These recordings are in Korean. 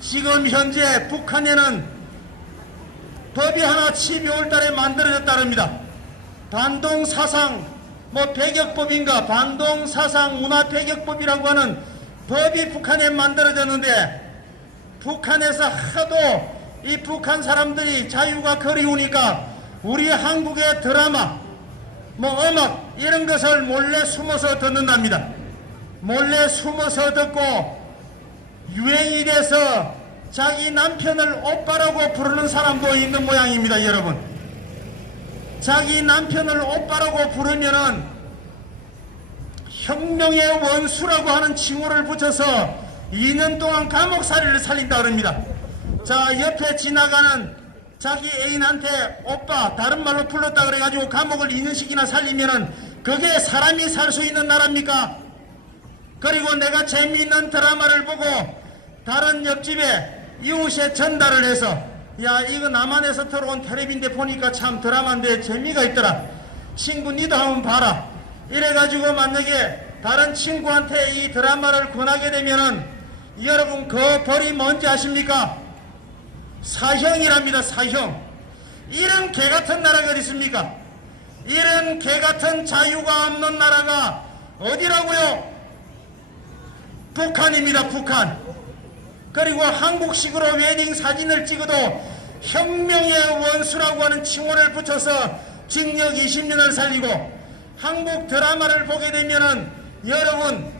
지금 현재 북한에는 법이 하나 12월 달에 만들어졌다릅니다. 반동 사상 뭐 배격법인가 반동 사상 문화 배격법이라고 하는 법이 북한에 만들어졌는데 북한에서 하도 이 북한 사람들이 자유가 그리우니까 우리 한국의 드라마 뭐 음악 이런 것을 몰래 숨어서 듣는답니다. 몰래 숨어서 듣고 유행이 돼서 자기 남편을 오빠라고 부르는 사람도 있는 모양입니다, 여러분. 자기 남편을 오빠라고 부르면은 혁명의 원수라고 하는 칭호를 붙여서 2년 동안 감옥살이를 살린다 그럽니다. 자, 옆에 지나가는 자기 애인한테 오빠, 다른 말로 불렀다 그래가지고 감옥을 2년씩이나 살리면은 그게 사람이 살 수 있는 나라입니까? 그리고 내가 재미있는 드라마를 보고 다른 옆집에 이웃에 전달을 해서 야 이거 남한에서 들어온 텔레비인데 보니까 참 드라마인데 재미가 있더라 친구 니도 한번 봐라 이래가지고 만약에 다른 친구한테 이 드라마를 권하게 되면은 여러분 그 벌이 뭔지 아십니까? 사형이랍니다 사형 이런 개 같은 나라가 어디 있습니까? 이런 개 같은 자유가 없는 나라가 어디라고요? 북한입니다, 북한. 그리고 한국식으로 웨딩 사진을 찍어도 혁명의 원수라고 하는 칭호를 붙여서 징역 20년을 살리고 한국 드라마를 보게 되면은 여러분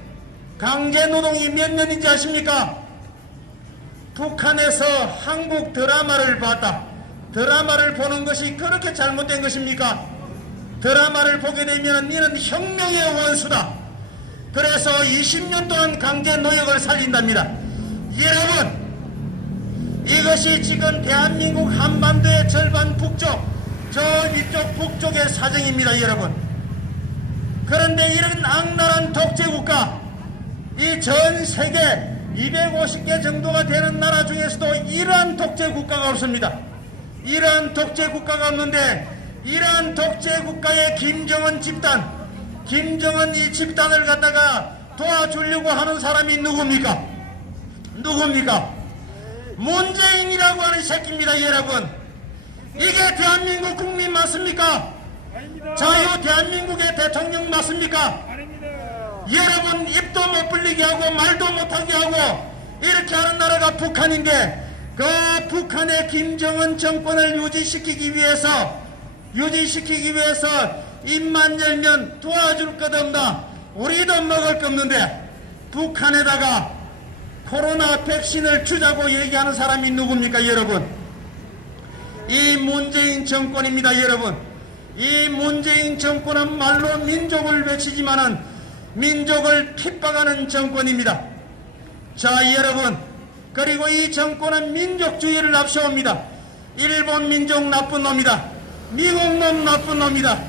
강제 노동이 몇 년인지 아십니까? 북한에서 한국 드라마를 봤다. 드라마를 보는 것이 그렇게 잘못된 것입니까? 드라마를 보게 되면 니는 혁명의 원수다. 그래서 20년 동안 강제 노역을 살린답니다. 여러분, 이것이 지금 대한민국 한반도의 절반 북쪽, 저 위쪽 북쪽의 사정입니다, 여러분. 그런데 이런 악랄한 독재국가, 이 전 세계 250개 정도가 되는 나라 중에서도 이러한 독재국가가 없습니다. 이러한 독재국가가 없는데, 이러한 독재국가의 김정은 집단, 김정은 이 집단을 갖다가 도와주려고 하는 사람이 누굽니까? 누굽니까? 문재인이라고 하는 새끼입니다, 여러분. 이게 대한민국 국민 맞습니까? 아닙니다. 자유 대한민국의 대통령 맞습니까? 아닙니다. 여러분 입도 못 불리게 하고 말도 못하게 하고 이렇게 하는 나라가 북한인데 그 북한의 김정은 정권을 유지시키기 위해서 유지시키기 위해서 입만 열면 도와줄 것 없나 우리도 먹을 것 없는데 북한에다가 코로나 백신을 주자고 얘기하는 사람이 누굽니까 여러분? 이 문재인 정권입니다 여러분. 이 문재인 정권은 말로 민족을 외치지만은 민족을 핍박하는 정권입니다. 자 여러분. 그리고 이 정권은 민족주의를 앞세웁니다. 일본 민족 나쁜 놈이다. 미국 놈 나쁜 놈이다.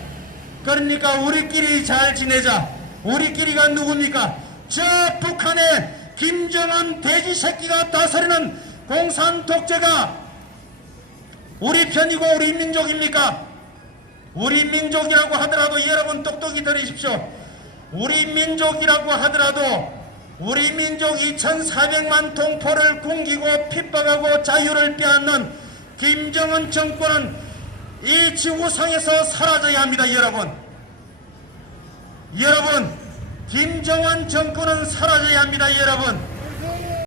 그러니까 우리끼리 잘 지내자. 우리끼리가 누굽니까? 저 북한의 김정은 돼지 새끼가 다스리는 공산 독재가 우리 편이고 우리 민족입니까? 우리 민족이라고 하더라도 여러분 똑똑히 들으십시오. 우리 민족이라고 하더라도 우리 민족 2,400만 동포를 굶기고 핍박하고 자유를 빼앗는 김정은 정권은 이 지구상에서 사라져야 합니다, 여러분. 여러분, 김정은 정권은 사라져야 합니다, 여러분.